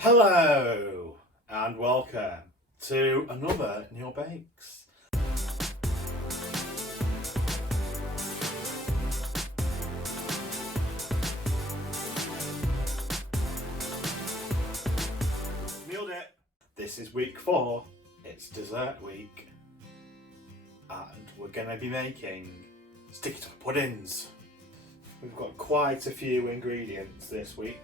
Hello and welcome to another Neil Bakes. Nailed it! This is week 4, it's dessert week, and we're going to be making sticky toffee puddings. We've got quite a few ingredients this week,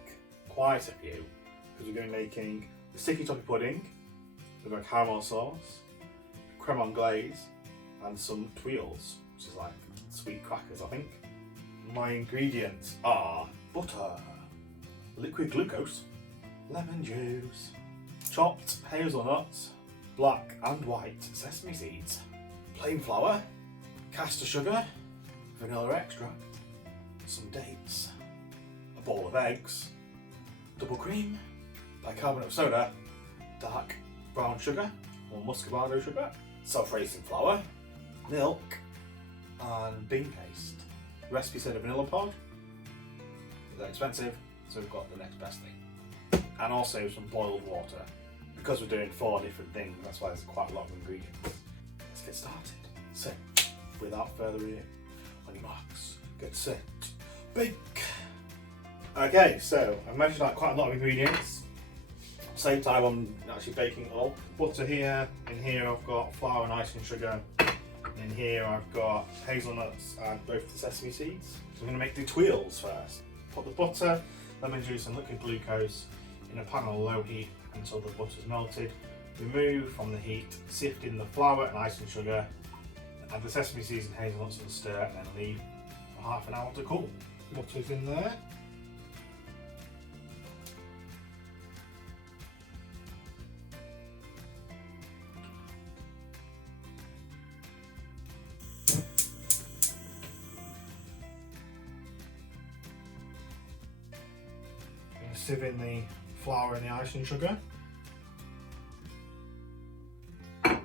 quite a few, because we're going to be making the sticky toffee pudding with a caramel sauce, crème anglaise, and some tuiles, which is like sweet crackers, I think. My ingredients are butter, liquid glucose, lemon juice, chopped hazelnuts, black and white sesame seeds, plain flour, caster sugar, vanilla extract, some dates, a bowl of eggs, double cream, bicarbonate of soda, dark brown sugar or muscovado sugar, self-raising flour, milk and bean paste. The recipe said a vanilla pod. They're expensive, so we've got the next best thing. And also some boiled water. Because we're doing 4 different things, that's why there's quite a lot of ingredients. Let's get started. So, without further ado, on your marks, get set, bake! Okay, so I've measured out quite a lot of ingredients. Same time I'm actually baking it all. Butter here, in here I've got flour and icing sugar. In here I've got hazelnuts and both the sesame seeds. So I'm going to make the tuiles first. Put the butter, lemon juice and liquid glucose in a pan on low heat until the butter's melted. Remove from the heat, sift in the flour and icing sugar, add the sesame seeds and hazelnuts and stir, and then leave for half an hour to cool. Butter's in there. Sieve in the flour and the icing sugar. And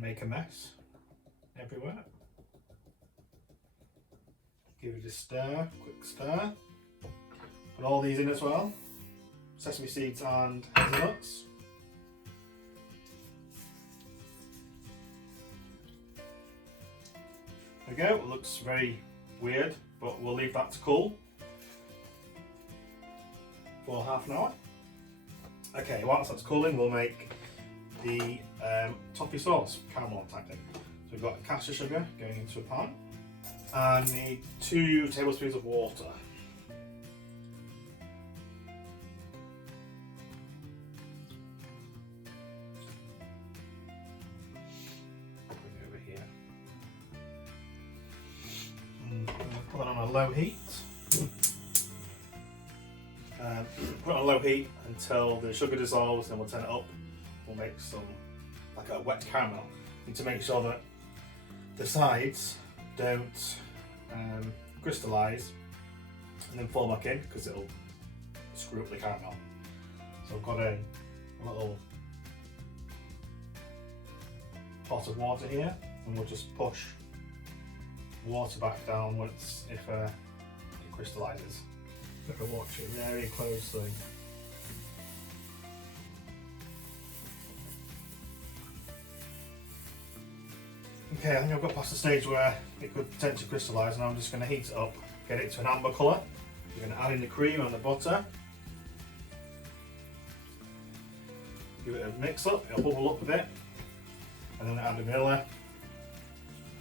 make a mess everywhere. Give it a stir, quick stir. Put all these in as well. Sesame seeds and hazelnuts. There we go, it looks very weird, but we'll leave that to cool for half an hour. Okay, whilst that's cooling, we'll make the toffee sauce, caramel type thing. So we've got caster sugar going into a pan, and need 2 tablespoons of water. Bring it over here. And put that on a low heat. Put it on low heat until the sugar dissolves, then we'll turn it up. We'll make some, like a wet caramel. Need to make sure that the sides don't crystallise and then fall back in, because it'll screw up the caramel. So I've got a little pot of water here, and we'll just push water back down once if it crystallises. Got to watch it very closely. Okay, I think I've got past the stage where it could potentially crystallise, and I'm just going to heat it up, get it to an amber colour. You're going to add in the cream and the butter. Give it a mix up, it'll bubble up a bit, and then add the vanilla,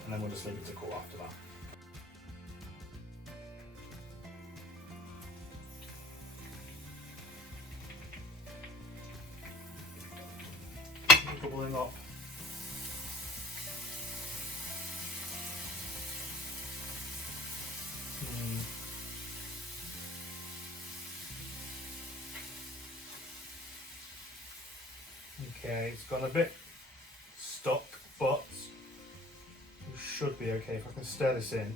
and then we'll just leave it to cool after that. Bubbling up. Okay, it's got a bit stuck, but we should be okay if I can stir this in.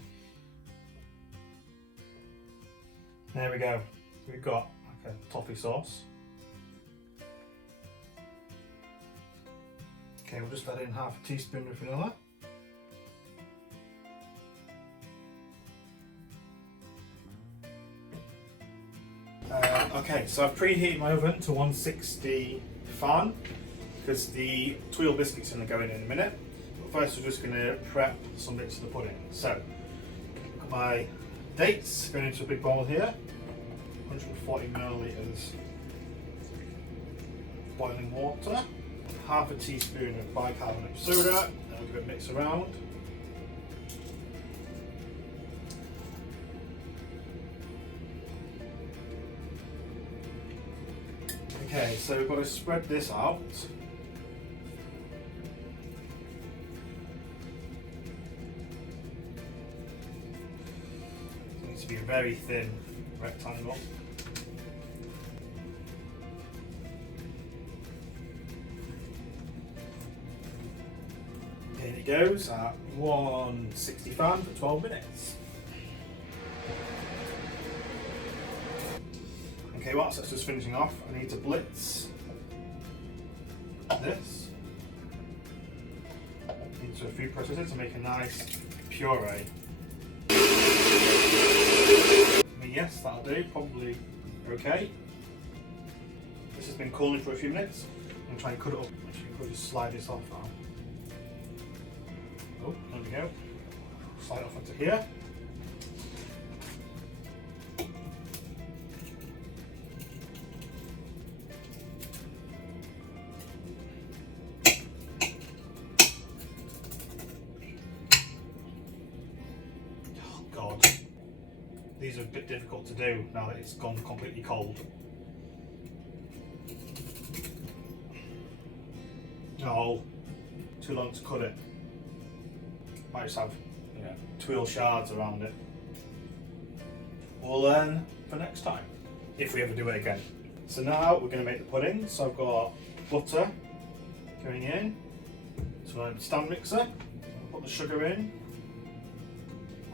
There we go. We've got like a toffee sauce. Okay, we'll just add in half a teaspoon of vanilla. Okay, so I've preheated my oven to 160 fan because the tuile biscuits are going to go in a minute. But first we're just going to prep some bits of the pudding. So, got my dates going into a big bowl here, 140 millilitres boiling water, half a teaspoon of bicarbonate of soda, and we'll give it a mix around. Okay, so we've got to spread this out. It needs to be a very thin rectangle. In it goes at 160 fan for 12 minutes. Okay, whilst that's just finishing off, I need to blitz this into a food processor to make a nice puree. I mean, yes, that'll do, probably okay. This has been cooling for a few minutes. I'm going to try and cut it up. Actually, probably just slide this off now. Oh, there we go. Slide it off onto here. God, these are a bit difficult to do now that it's gone completely cold. Oh, too long to cut it. Might just have tuile shards around it. We'll learn for next time, if we ever do it again. So now we're going to make the pudding. So I've got butter going in. So I'm stand mixer. Put the sugar in.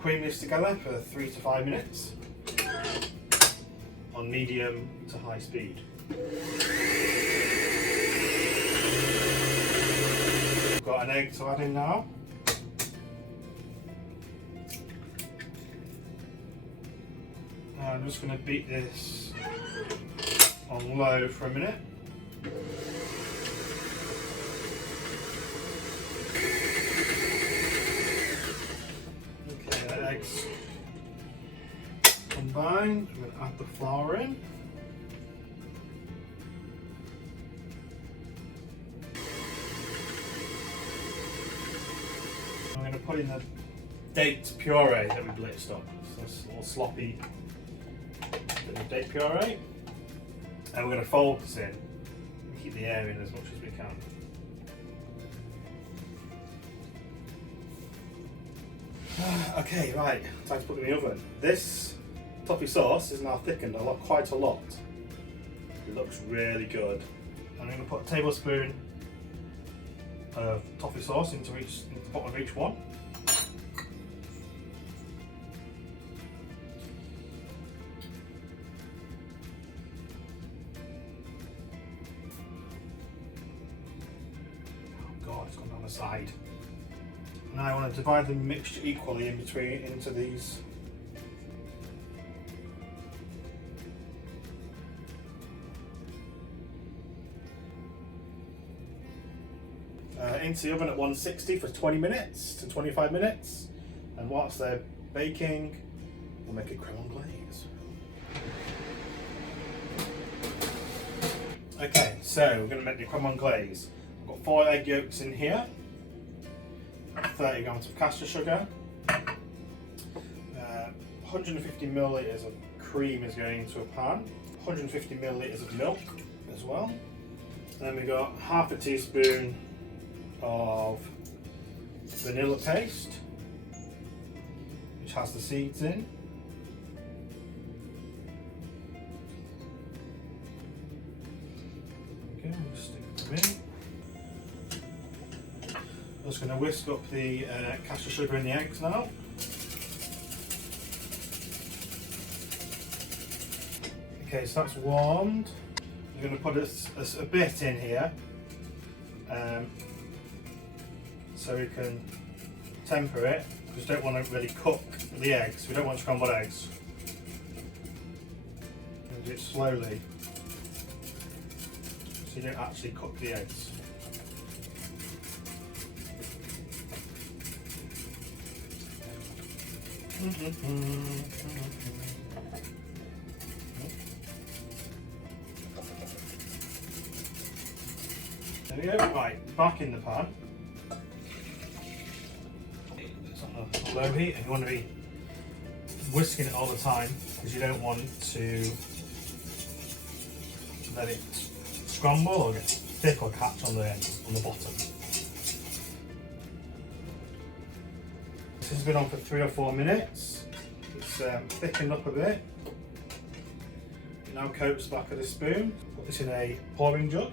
Cream this together for 3 to 5 minutes on medium to high speed. We've got an egg to add in now. I'm just going to beat this on low for a minute. Okay, the eggs combined. I'm going to add the flour in. I'm going to put in the date puree that we blitzed up. So it's a little sloppy bit of date puree. And we're going to fold this in and keep the air in as much as we can. Okay, right, time to put it in the oven. This toffee sauce is now thickened quite a lot. It looks really good. I'm going to put a tablespoon of toffee sauce into the bottom of each one. God, it's gone down the side. Now I want to divide the mixture equally into these. Into the oven at 160 for 20 minutes to 25 minutes. And whilst they're baking, we'll make a crème anglaise. Okay, so we're going to make the crème anglaise. I've got 4 egg yolks in here, 30 grams of caster sugar, 150 millilitres of cream is going into a pan, 150 millilitres of milk as well. And then we've got half a teaspoon of vanilla paste, which has the seeds in. Okay, we'll stick them in. I'm just going to whisk up the caster sugar and the eggs now. Okay, so that's warmed. I'm going to put a bit in here so we can temper it, because we don't want to really cook the eggs. We don't want scrambled eggs. Do it slowly, so you don't actually cook the eggs. There we go. Right, back in the pan. It's on the low heat, and you want to be whisking it all the time because you don't want to let it scramble or get thick or catch on the bottom. This has been on for 3 or 4 minutes. It's thickened up a bit. It now coats the back of the spoon. Put this in a pouring jug.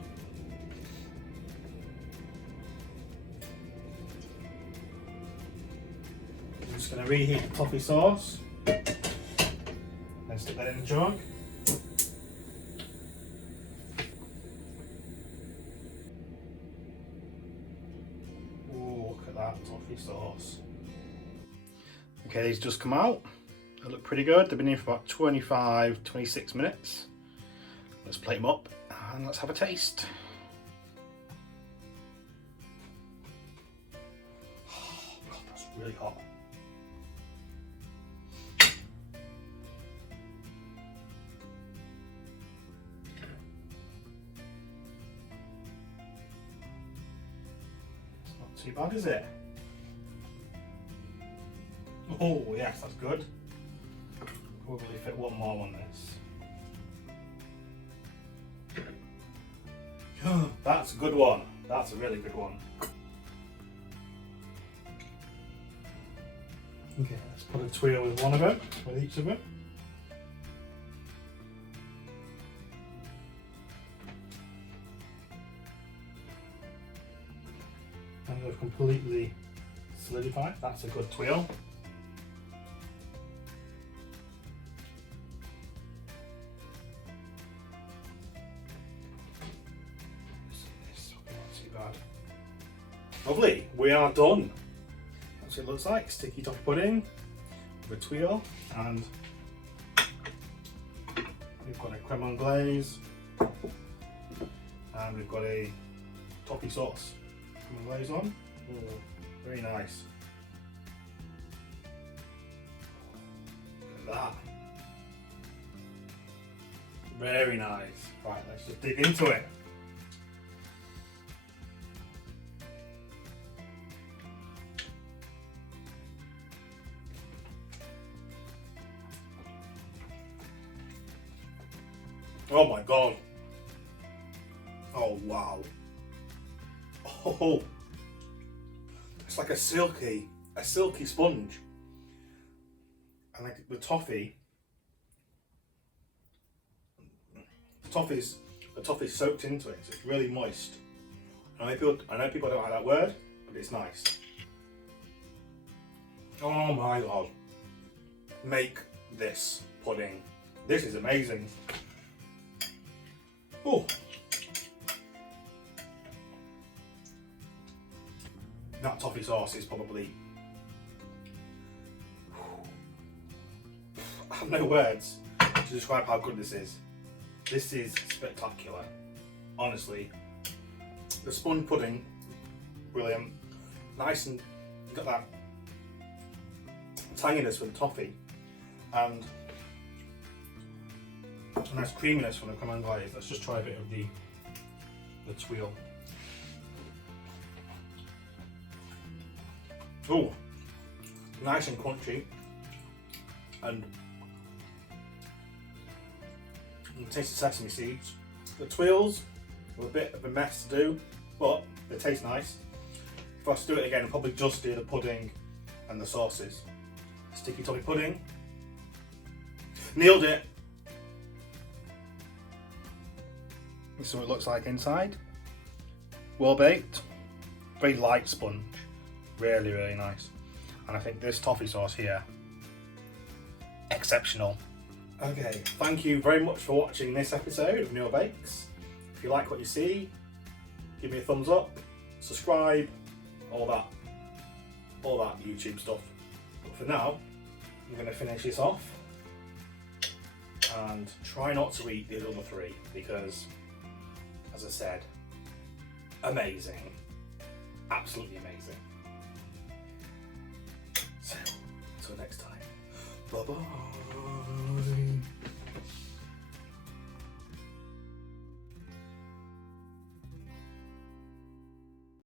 I'm just going to reheat the toffee sauce. Then stick that in the jug. Ooh, look at that toffee sauce. Okay, these just come out. They look pretty good. They've been in for about 25-26 minutes. Let's plate them up and let's have a taste. Oh, God, that's really hot. It's not too bad, is it? Oh yes, that's good. Probably fit one more on this. That's a good one. That's a really good one. Okay, let's put a tuile with one of them, with each of them. And they've completely solidified. That's a good tuile. Lovely, we are done. That's what it looks like. Sticky toffee pudding with a tuile, and we've got a crème anglaise, and we've got a toffee sauce. Crème anglaise on. Ooh, very nice. Look at that. Very nice. Right, let's just dig into it. Oh my God. Oh wow. Oh, it's like a silky sponge. And like the toffee's soaked into it, so it's really moist. I know people don't like that word, but it's nice. Oh my God. Make this pudding. This is amazing. Oh, that toffee sauce is probably, I have no words to describe how good this is. This is spectacular, honestly. The sponge pudding, brilliant. Nice, and you got that tanginess with the toffee, and a nice creaminess from the crème anglaise. Let's just try a bit of the tuile. Oh, nice and crunchy, and you can taste the sesame seeds. The tuiles were a bit of a mess to do, but they taste nice. If I was to do it again, I'd probably just do the pudding and the sauces. Sticky toffee pudding. Nailed it. This is what it looks like inside. Well baked, very light sponge, really, really nice. And I think this toffee sauce here, exceptional. Okay, thank you very much for watching this episode of Neil Bakes. If you like what you see, give me a thumbs up, subscribe, all that YouTube stuff. But for now, I'm going to finish this off and try not to eat the other 3 because, as I said, amazing. Absolutely amazing. So, until next time, bye bye.